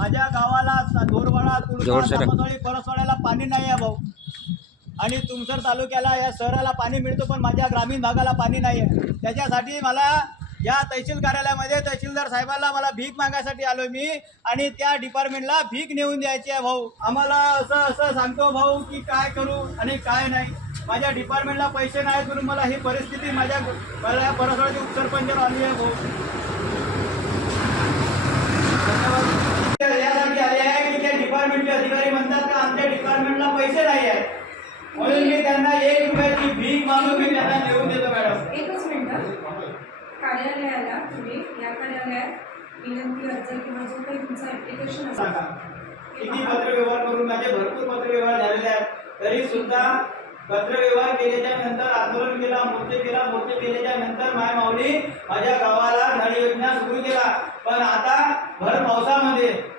माझ्या गावाला दोरवाडा तुळजापुर परसवाड्याला पाणी नाही आहे भाऊ. आणि तुमसर तालुक्याला या शहराला पाणी मिळतो पण माझ्या ग्रामीण भागाला पाणी नाही आहे. त्याच्यासाठी मला या तहसील कार्यालयामध्ये तहसीलदार साहेबांना मला भीक मागायसाठी आलो मी आणि त्या डिपार्टमेंटला भीक नेऊन द्यायची आहे भाऊ. आम्हाला असं सांगतो भाऊ की काय करू आणि काय नाही. माझ्या डिपार्टमेंटला पैसे नाही करून मला ही परिस्थिती माझ्या परसवाड्याचे उपसरपंच आली आहे भाऊ. यासाठी आले आहे की त्या डिपार्टमेंटचे अधिकारी म्हणतात का आमच्या डिपार्टमेंटला पैसे नाही आहेत म्हणून मी त्यांना 1 रुपयाची भीक मागून मी त्यांना देऊन देतो मॅडम. एकच मिनिट. कार्यालयाला तुम्ही या कार्यालयात विनंती अर्ज किंवा जो काही तुमचा ऍप्लिकेशन असेल किती पत्रव्यवहार करून माझे भरपूर पत्रव्यवहार झालेले आहेत तरी सुद्धा पत्रव्यवहार केल्याच्या नंतर आंदोलन केला, मोर्चे केल्याच्या नंतर माय माऊली माझ्या गावाला नळ योजना सुरू केला. पण आता भर पावसामध्ये